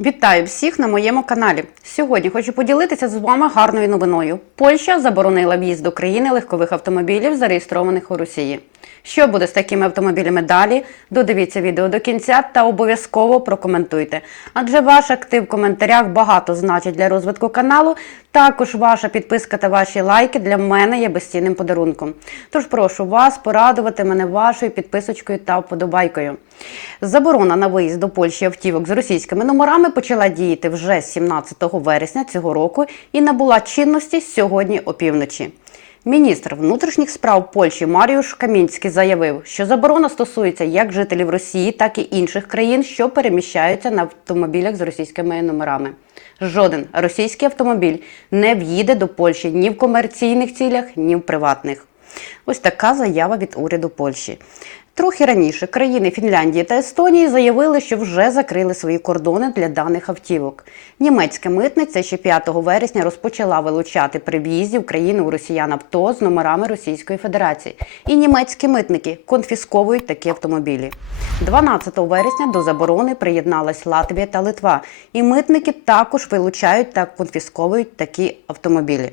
Вітаю всіх на моєму каналі. Сьогодні хочу поділитися з вами гарною новиною. Польща заборонила в'їзд до країни легкових автомобілів, зареєстрованих у Росії. Що буде з такими автомобілями далі? Додивіться відео до кінця та обов'язково прокоментуйте. Адже ваш актив в коментарях багато значить для розвитку каналу. Також ваша підписка та ваші лайки для мене є безцінним подарунком. Тож прошу вас порадувати мене вашою підписочкою та вподобайкою. Заборона на виїзд до Польщі автівок з російськими номерами почала діяти вже 17 вересня цього року і набула чинності сьогодні опівночі. Міністр внутрішніх справ Польщі Маріуш Камінський заявив, що заборона стосується як жителів Росії, так і інших країн, що переміщаються на автомобілях з російськими номерами. Жоден російський автомобіль не в'їде до Польщі ні в комерційних цілях, ні в приватних. Ось така заява від уряду Польщі. Трохи раніше країни Фінляндії та Естонії заявили, що вже закрили свої кордони для даних автівок. Німецька митниця ще 5 вересня розпочала вилучати при в'їзді в країну у росіян авто з номерами Російської Федерації. І німецькі митники конфісковують такі автомобілі. 12 вересня до заборони приєдналась Латвія та Литва. І митники також вилучають та конфісковують такі автомобілі.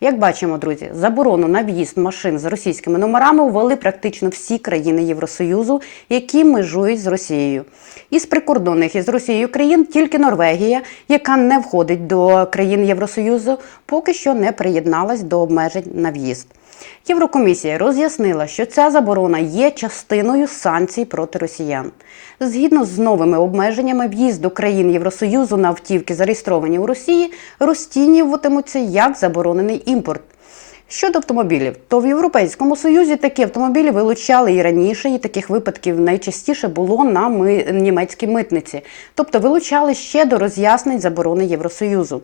Як бачимо, друзі, заборону на в'їзд машин з російськими номерами ввели практично всі країни Євросоюзу, які межують з Росією. Із прикордонних із Росією країн тільки Норвегія, яка не входить до країн Євросоюзу, поки що не приєдналась до обмежень на в'їзд. Єврокомісія роз'яснила, що ця заборона є частиною санкцій проти росіян. Згідно з новими обмеженнями, в'їзд до країн Євросоюзу на автівки, зареєстровані у Росії, розцінюватимуться як заборонений імпорт. Щодо автомобілів, то в Європейському Союзі такі автомобілі вилучали і раніше, і таких випадків найчастіше було на німецькій митниці, тобто вилучали ще до роз'яснень заборони Євросоюзу.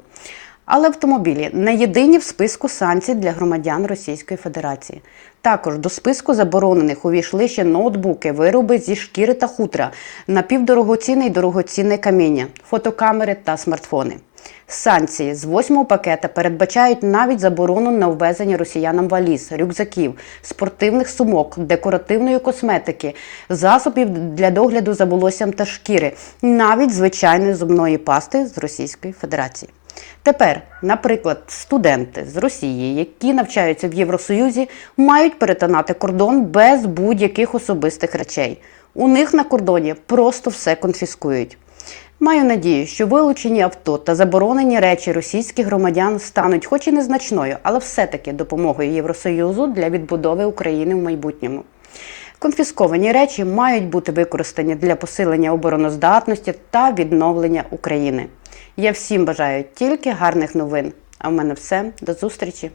Але автомобілі не єдині в списку санкцій для громадян Російської Федерації. Також до списку заборонених увійшли ще ноутбуки, вироби зі шкіри та хутра, напівдорогоцінне і дорогоцінне каміння, фотокамери та смартфони. Санкції з восьмого пакета передбачають навіть заборону на ввезення росіянам валіз, рюкзаків, спортивних сумок, декоративної косметики, засобів для догляду за волоссям та шкіри, навіть звичайної зубної пасти з Російської Федерації. Тепер, наприклад, студенти з Росії, які навчаються в Євросоюзі, мають перетинати кордон без будь-яких особистих речей. У них на кордоні просто все конфіскують. Маю надію, що вилучені авто та заборонені речі російських громадян стануть, хоч і незначною, але все-таки допомогою Євросоюзу для відбудови України в майбутньому. Конфісковані речі мають бути використані для посилення обороноздатності та відновлення України. Я всім бажаю тільки гарних новин. А в мене все. До зустрічі!